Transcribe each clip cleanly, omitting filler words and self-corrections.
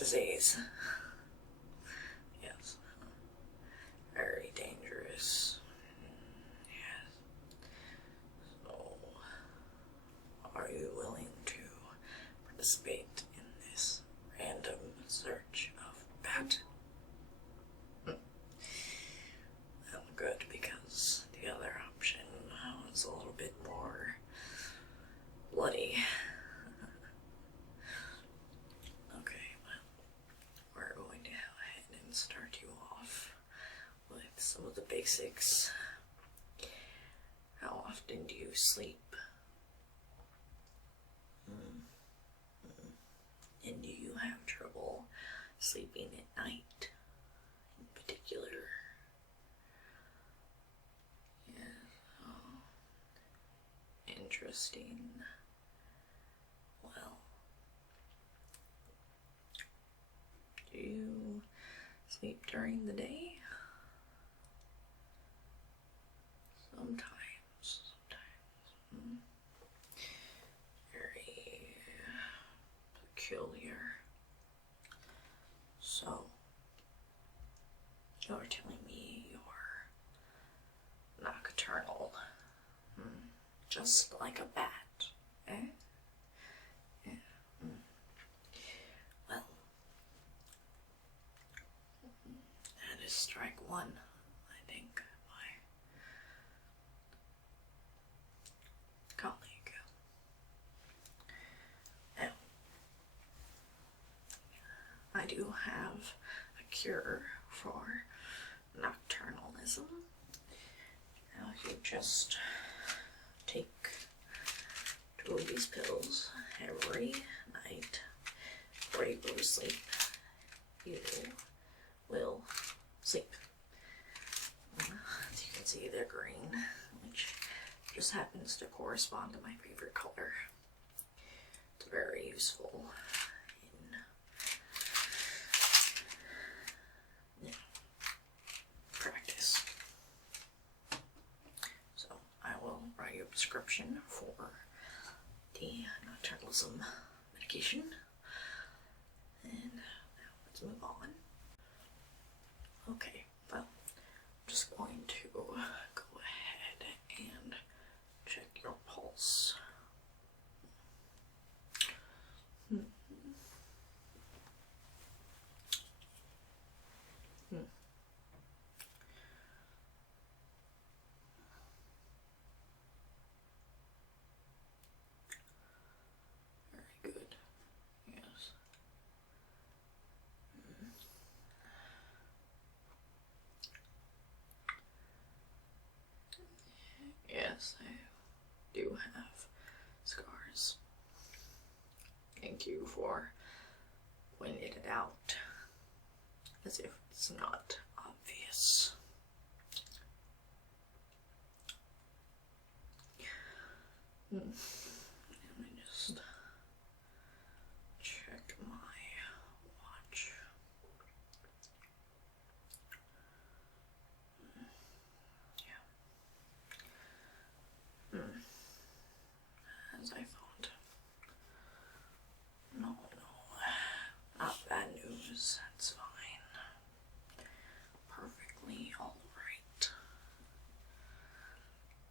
disease. Yes. Very dangerous. Yes. So, are you willing to participate in this random search of bat? Well, good, because the other option was a little bit more bloody. Okay, well, we're going to go ahead and start you off with some of the basics. How often do you sleep? And do you have trouble sleeping at night in particular? Yeah, oh, interesting. Well, do you sleep during the day? Sometimes. Very peculiar. So, you're telling me you're nocturnal, just like a bat, eh? Yeah. Well, that is strike one, I think, my colleague. Now, I do have a cure for nocturnalism. Now, if you just take 2 of these pills every night before you go to sleep, you will sleep. As you can see, they're green, which just happens to correspond to my favorite color. It's very useful in practice. So I will write you a prescription for the nocturnalism medication. And now let's move on. Okay, well, I'm just going to go ahead and check your pulse. Very good. Yes. Yes, I do have scars. Thank you for pointing it out, as if it's not obvious. Let me just check my watch. Yeah. As I thought. No, not bad news. That's fine. Perfectly alright.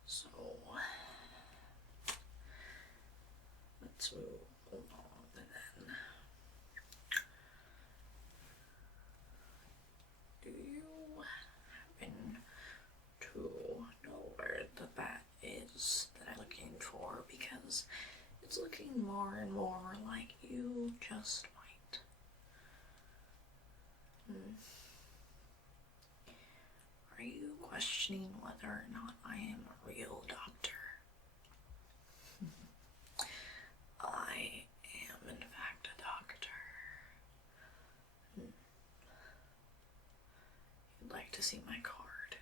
So, let's move along then. Do you happen to know where the bat is that I'm looking for? Because it's looking more and more like you just might. Are you questioning whether or not I am a real doctor? I am, in fact, a doctor. You'd like to see my card?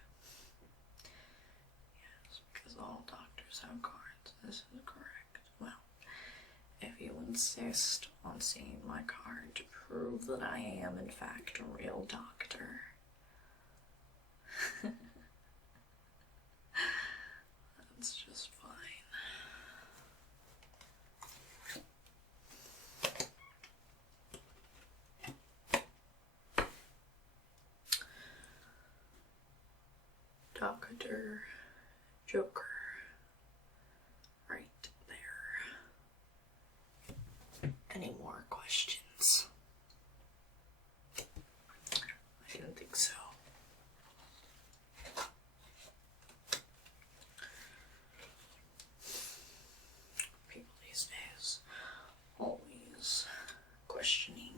Yes, because all doctors have cards. This is correct. Well, if you insist on seeing my card to prove that I am, in fact, a real doctor, that's just fine. Doctor Joker. Right there. Any more questions? I didn't think so. People these days always questioning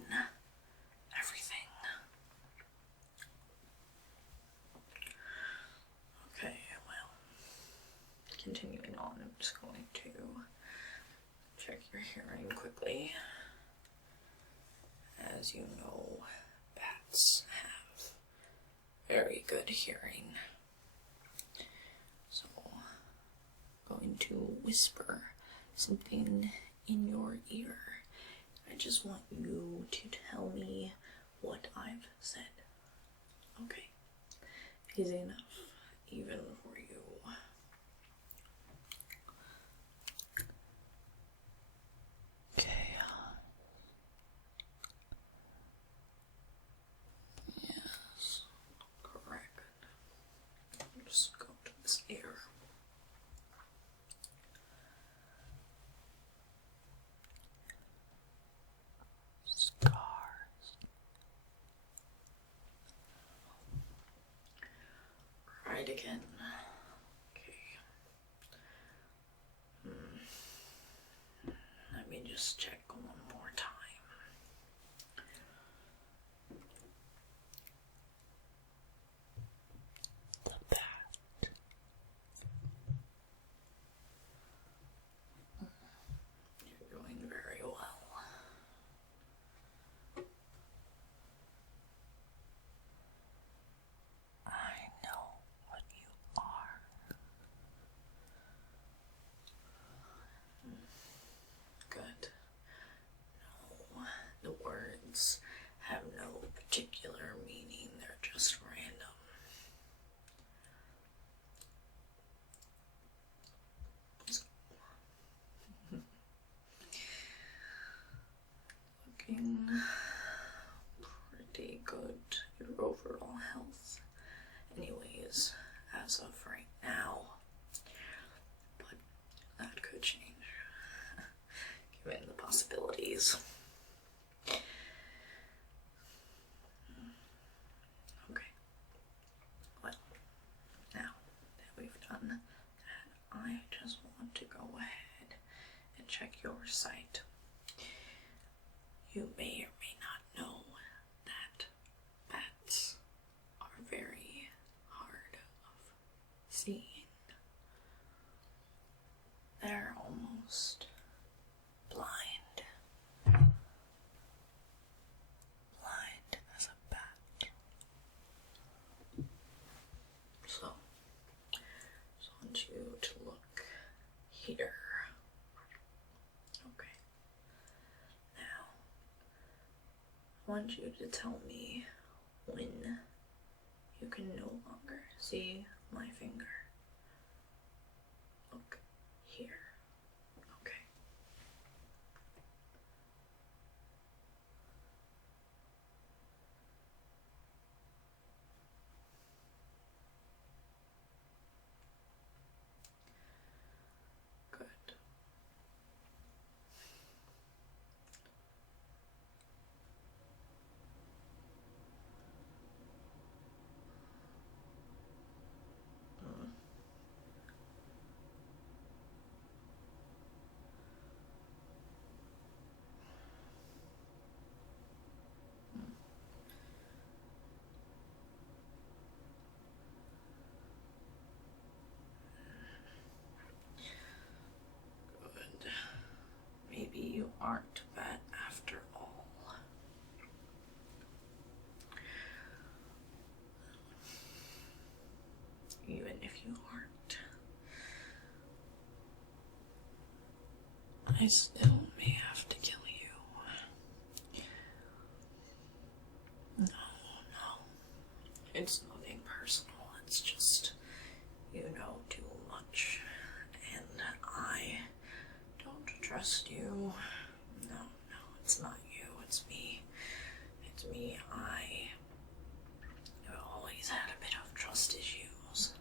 everything. Okay, well, continuing on, I'm just going to check your hearing quickly. As you know, bats have very good hearing. So, I'm going to whisper something in your ear. I just want you to tell me what I've said. Okay. Easy enough, even for you. Okay. Yes. Correct. Just go to this ear. Scars. Right again. Okay. Let me just check one more time. The bat. You're doing very well. I know what you are. Good. No, the words have no particular meaning, they're just random. Looking pretty good, your overall health. Anyways, as of right now, but that could change, given the possibilities. Okay, well, now that we've done that, I just want to go ahead and check your sight. You may or may not know that bats are very hard of seeing. They're almost blind. Blind as a bat. So, just want you to look here. Okay. Now, I want you to tell me when you can no longer see my finger. Look here. Okay. Good. Good. Maybe you aren't bad after all. Even if you aren't, I still may have to kill you. No. It's nothing personal. It's just you know too much. And I don't trust you. No, it's not you. It's me. I have always had a bit of trust issues.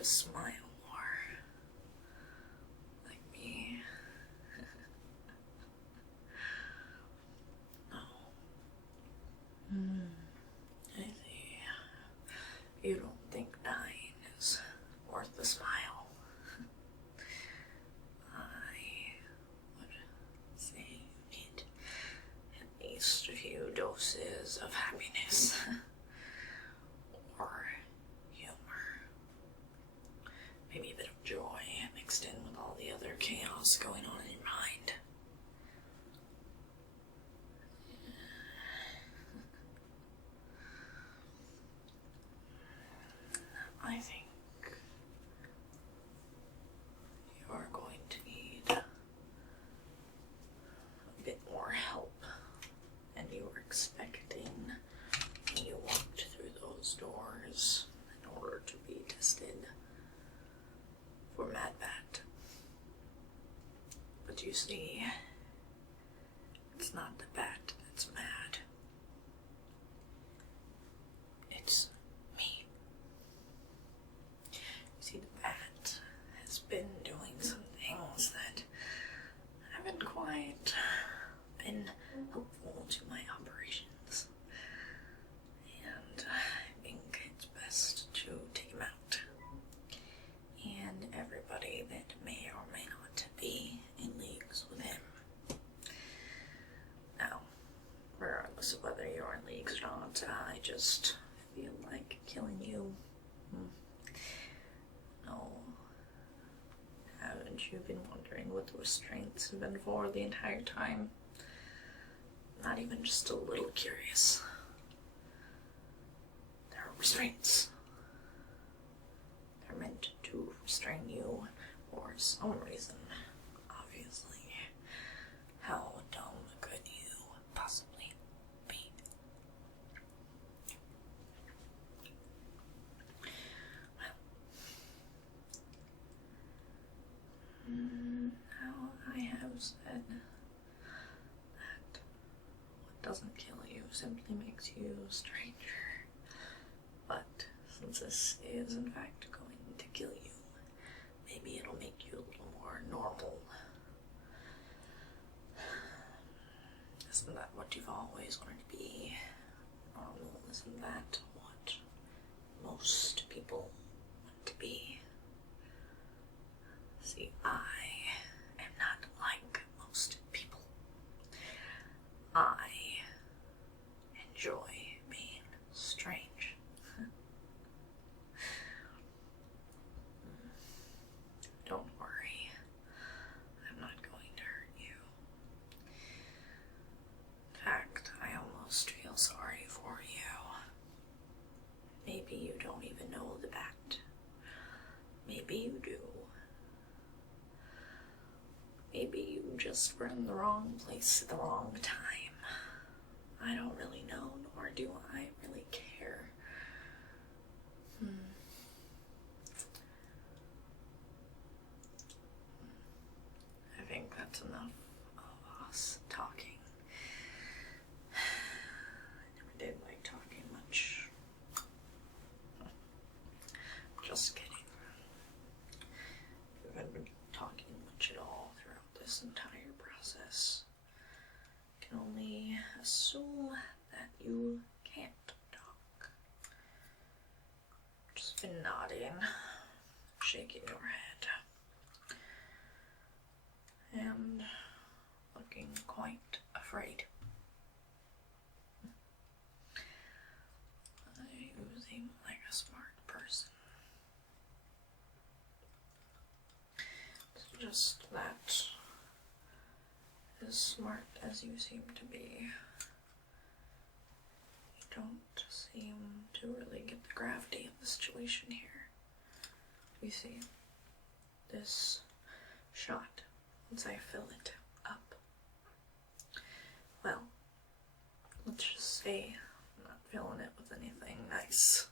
to smile more like me. No. I see. You don't think dying is worth the smile. I would say you need at least a few doses of happiness or humor. Maybe a bit of joy mixed in with all the other chaos going on in your mind. I think you are going to need a bit more help than you were expecting when you walked through those doors in order to be tested for Mad Bat. But you see, it's not the bat that's mad. It's me. You see, the bat has been doing some things that haven't quite been helpful to my operations. And I think it's best to take him out. And everybody that may or may not be in leagues with him. Now, regardless of whether you're in leagues or not, I just feel like killing you. No. Haven't you been wondering what the restraints have been for the entire time? Not even just a little curious. There are restraints. They're meant to restrain you for some reason, obviously. How dumb could you possibly be? Well, now I have said that what doesn't kill you simply makes you a stranger. But since this is in fact going to kill you, maybe it'll make you a little more normal. Isn't that what you've always wanted to be? Normal, isn't that what most people want to be? See, I am not like most people. I enjoy being strange. Don't worry, I'm not going to hurt you. In fact, I almost feel sorry for you. Maybe you don't even know the bat. Maybe you do. Maybe you just were in the wrong place at the wrong time. I don't really know, nor do I really care. I think that's enough of us talking. I never did like talking much. Just kidding. We haven't been talking much at all throughout this entire process. I can only assume that you can't talk. Just been nodding, shaking your head, and looking quite afraid. You seem like a smart person. It's just that, as smart as you seem to be, you don't seem to really get the gravity of the situation here. You see, this shot, once I fill it up, well, let's just say I'm not filling it with anything nice.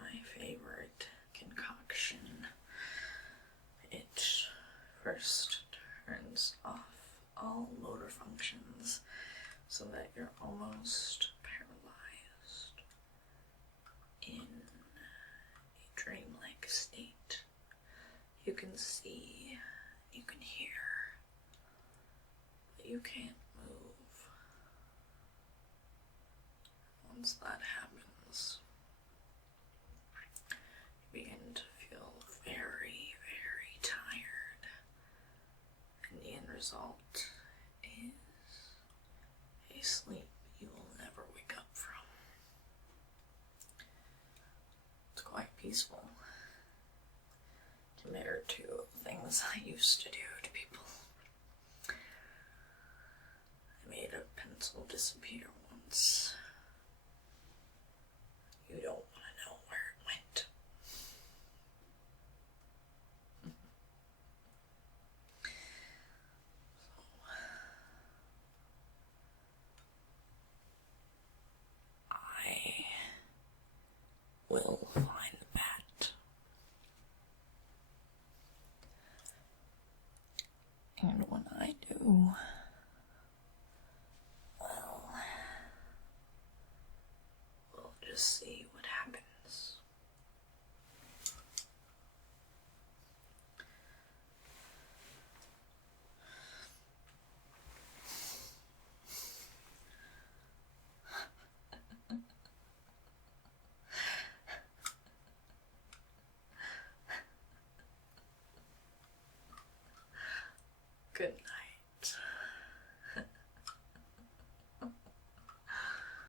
My favorite concoction. It first turns off all motor functions so that you're almost paralyzed in You can see, you can hear, but you can't move. Once that happens, you begin to feel very, very tired, and the end result is a sleep you will never wake up from. It's quite peaceful compared to things I used to do to people. I made a pencil disappear once. You don't want to know where it went. I will find